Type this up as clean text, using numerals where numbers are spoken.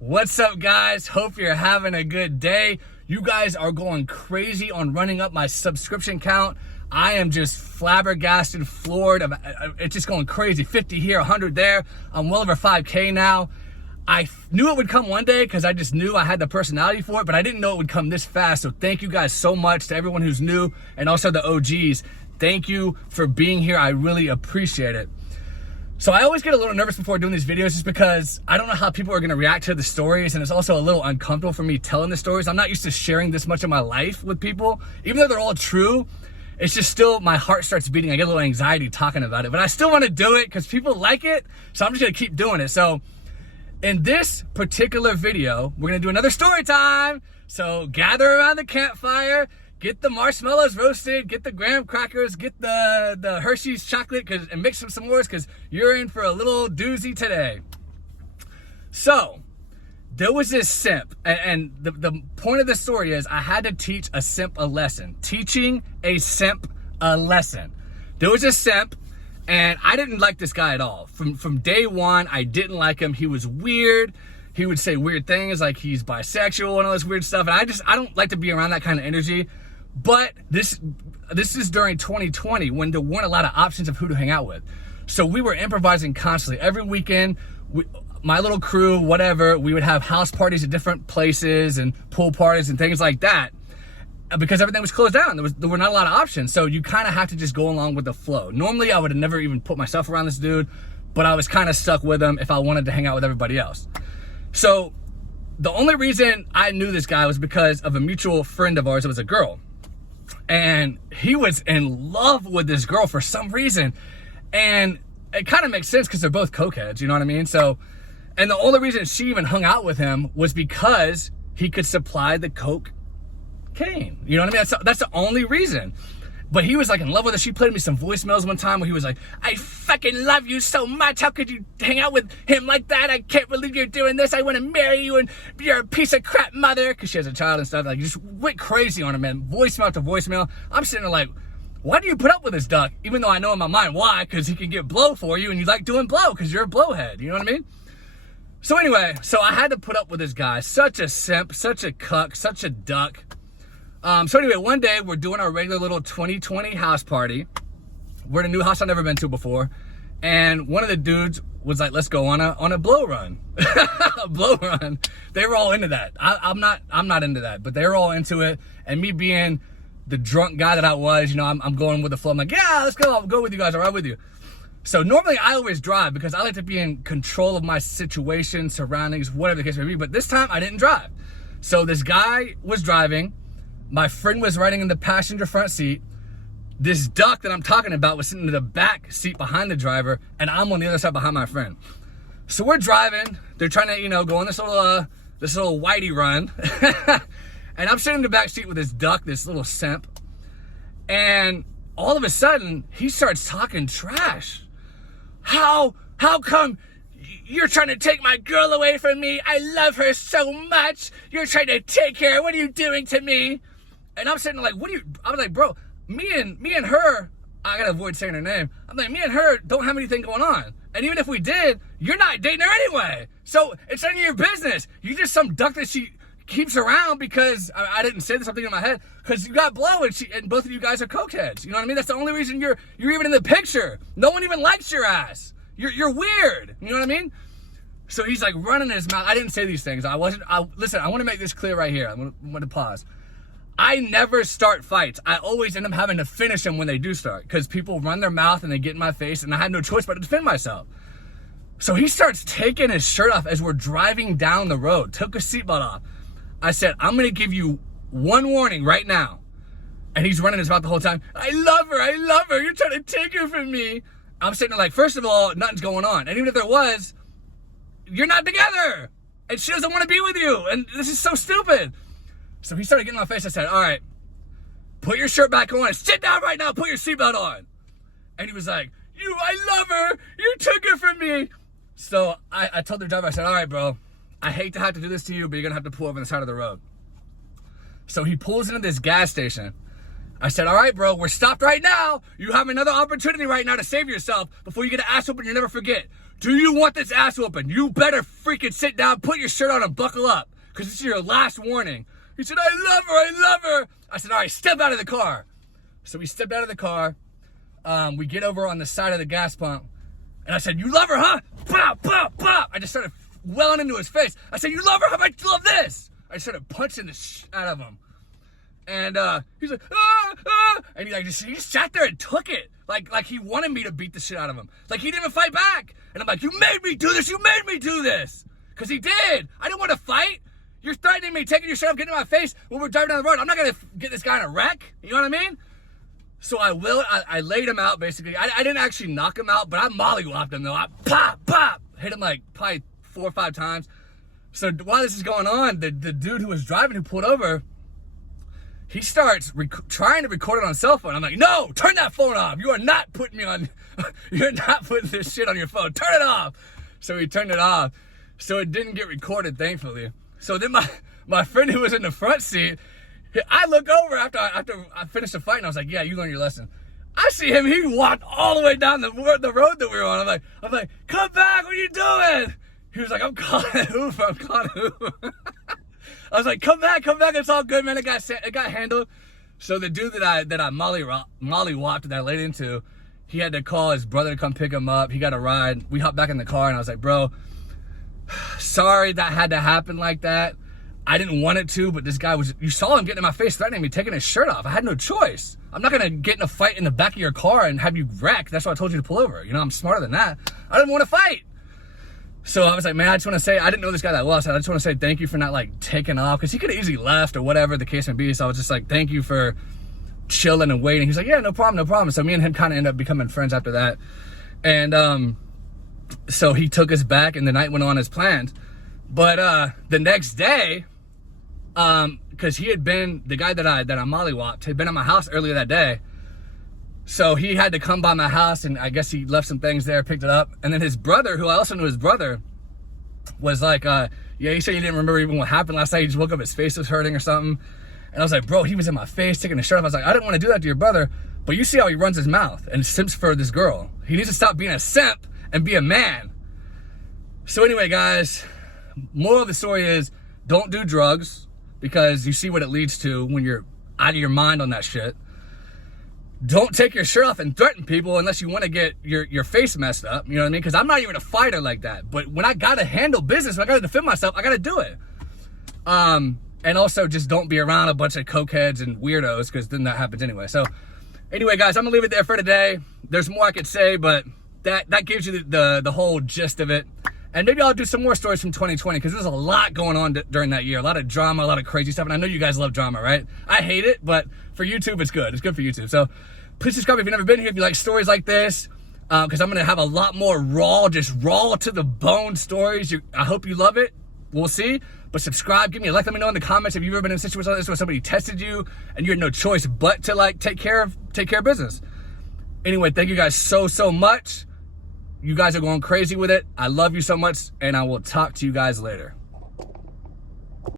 What's up, guys? Hope you're having a good day. You guys are going crazy on running up my subscription count. I am just flabbergasted, floored. It's just going crazy. 50 here, 100 there. I'm well over 5K now. I knew it would come one day because I just knew I had the personality for it, but I didn't know it would come this fast. So thank you guys so much to everyone who's new and also the OGs. Thank you for being here. I really appreciate it. So I always get a little nervous before doing these videos just because I don't know how people are going to react to the stories, and it's also a little uncomfortable for me telling the stories. I'm not used to sharing this much of my life with people. Even though they're all true, it's just still, my heart starts beating. I get a little anxiety talking about it, but I still want to do it because people like it, so I'm just going to keep doing it. So in this particular video, we're going to do another story time. So gather around the campfire. Get the marshmallows roasted, get the graham crackers, get the Hershey's chocolate, and mix some s'mores because you're in for a little doozy today. So, there was this simp, and the point of the story is I had to teach a simp a lesson. Teaching a simp a lesson. There was a simp, and I didn't like this guy at all. From day one, I didn't like him. He was weird. He would say weird things like he's bisexual and all this weird stuff, and I don't like to be around that kind of energy. But this is during 2020 when there weren't a lot of options of who to hang out with. So we were improvising constantly. Every weekend, my little crew, whatever, we would have house parties at different places and pool parties and things like that because everything was closed down. There were not a lot of options. So you kind of have to just go along with the flow. Normally, I would have never even put myself around this dude, but I was kind of stuck with him if I wanted to hang out with everybody else. So the only reason I knew this guy was because of a mutual friend of ours. It was a girl. And he was in love with this girl for some reason. And it kind of makes sense because they're both cokeheads, you know what I mean? So, and the only reason she even hung out with him was because he could supply the cocaine. You know what I mean? That's the only reason. But he was like in love with her. She played me some voicemails one time where he was like, I fucking love you so much. How could you hang out with him like that? I can't believe you're doing this. I want to marry you and you're a piece of crap mother. Because she has a child and stuff. Like, just went crazy on him, man. Voicemail to voicemail. I'm sitting there like, why do you put up with this duck? Even though I know in my mind why. Because he can get blow for you and you like doing blow because you're a blowhead. You know what I mean? So anyway, so I had to put up with this guy. Such a simp, such a cuck, such a duck. So anyway, one day we're doing our regular little 2020 house party. We're in a new house I've never been to before. And one of the dudes was like, let's go on a blow run. A blow run. They were all into that. I'm not into that, but they were all into it. And me being the drunk guy that I was, you know, I'm going with the flow. I'm like, yeah, let's go. I'll go with you guys. I'll ride with you. So normally I always drive because I like to be in control of my situation, surroundings, whatever the case may be. But this time I didn't drive. So this guy was driving. My friend was riding in the passenger front seat. This duck that I'm talking about was sitting in the back seat behind the driver, and I'm on the other side behind my friend. So we're driving. They're trying to, you know, go on this little whitey run. And I'm sitting in the back seat with this duck, this little simp. And all of a sudden, he starts talking trash. How come you're trying to take my girl away from me? I love her so much. You're trying to take her. What are you doing to me? And I'm sitting there like, I was like, bro, me and her, I gotta avoid saying her name. I'm like, me and her don't have anything going on. And even if we did, you're not dating her anyway. So it's none of your business. You're just some duck that she keeps around because, I didn't say this, something in my head, because you got blow and both of you guys are cokeheads. You know what I mean? That's the only reason you're even in the picture. No one even likes your ass. You're weird. You know what I mean? So he's like running his mouth. I didn't say these things. Listen, I want to make this clear right here. I'm going to pause. I never start fights. I always end up having to finish them when they do start because people run their mouth and they get in my face and I had no choice but to defend myself. So he starts taking his shirt off as we're driving down the road, took his seatbelt off. I said, I'm going to give you one warning right now. And he's running his mouth the whole time. I love her. You're trying to take her from me. I'm sitting there like, first of all, nothing's going on. And even if there was, you're not together. And she doesn't want to be with you. And this is so stupid. So he started getting in my face. I said, all right, put your shirt back on. Sit down right now. Put your seatbelt on. And he was like, I love her. You took her from me. So I told the driver, I said, all right, bro, I hate to have to do this to you, but you're going to have to pull over on the side of the road. So he pulls into this gas station. I said, all right, bro, we're stopped right now. You have another opportunity right now to save yourself before you get an ass whooping you'll never forget. do you want this ass whooping? You better freaking sit down, put your shirt on and buckle up, because this is your last warning. He said, I love her, I love her. I said, all right, step out of the car. So we stepped out of the car. We get over on the side of the gas pump. And I said, you love her, huh? Pop, pop, pop. I just started welling into his face. I said, you love her? How about you love this? I started punching the shit out of him. And he's like, ah, ah. And he just sat there and took it. Like he wanted me to beat the shit out of him. Like he didn't even fight back. And I'm like, you made me do this. You made me do this. Because he did. I didn't want to fight. You're threatening me, taking your shit off, getting in my face when we're driving down the road. I'm not going to get this guy in a wreck. You know what I mean? So I laid him out, basically. I didn't actually knock him out, but I mollywopped him, though. I pop, pop. Hit him like probably 4 or 5 times. So while this is going on, the dude who was driving, who pulled over, he starts trying to record it on cell phone. I'm like, no, turn that phone off. You are not putting me on, you're not putting this shit on your phone. Turn it off. So he turned it off. So it didn't get recorded, thankfully. So then my friend who was in the front seat, I look over after I finished the fight and I was like, yeah, you learned your lesson. I see him, he walked all the way down the road that we were on. I'm like, come back, what are you doing? He was like, I'm calling Uber. I was like, come back, it's all good, man. It got handled. So the dude that I mollywopped that I laid into, he had to call his brother to come pick him up. He got a ride. We hopped back in the car and I was like, bro, sorry that had to happen like that. I didn't want it to, but this guy you saw him getting in my face, threatening me, taking his shirt off. I had no choice. I'm not gonna get in a fight in the back of your car and have you wrecked. That's why I told you to pull over. You know, I'm smarter than that. I didn't want to fight. So I was like, man, I just want to say, I didn't know this guy that well, so I just want to say thank you for not like taking off, because he could have easily left or whatever the case may be. So I was just like, thank you for chilling and waiting. He's like, yeah, no problem. So me and him kind of ended up becoming friends after that. And so he took us back and the night went on as planned. But the next day, because he had been, the guy that I mollywopped had been at my house earlier that day. So he had to come by my house, and I guess he left some things there, picked it up. And then his brother, who I also knew his brother, was like, yeah, he said he didn't remember even what happened last night. He just woke up, his face was hurting or something. And I was like, bro, he was in my face, taking the shirt off. I was like, I didn't want to do that to your brother, but you see how he runs his mouth and simps for this girl. He needs to stop being a simp and be a man. So anyway, guys, moral of the story is, don't do drugs, because you see what it leads to when you're out of your mind on that shit. Don't take your shirt off and threaten people unless you want to get your face messed up. You know what I mean? Because I'm not even a fighter like that. But when I got to handle business, when I got to defend myself, I got to do it. And also just don't be around a bunch of cokeheads and weirdos, because then that happens anyway. So anyway, guys, I'm going to leave it there for today. There's more I could say, but that gives you the whole gist of it. And maybe I'll do some more stories from 2020, because there's a lot going on during that year. A lot of drama, a lot of crazy stuff. And I know you guys love drama, right? I hate it, but for YouTube, it's good. It's good for YouTube. So please subscribe if you've never been here, if you like stories like this, because I'm going to have a lot more raw to the bone stories. I hope you love it. We'll see. But subscribe, give me a like. Let me know in the comments if you've ever been in a situation like this where somebody tested you and you had no choice but to like take care of business. Anyway, thank you guys so much. You guys are going crazy with it. I love you so much, and I will talk to you guys later.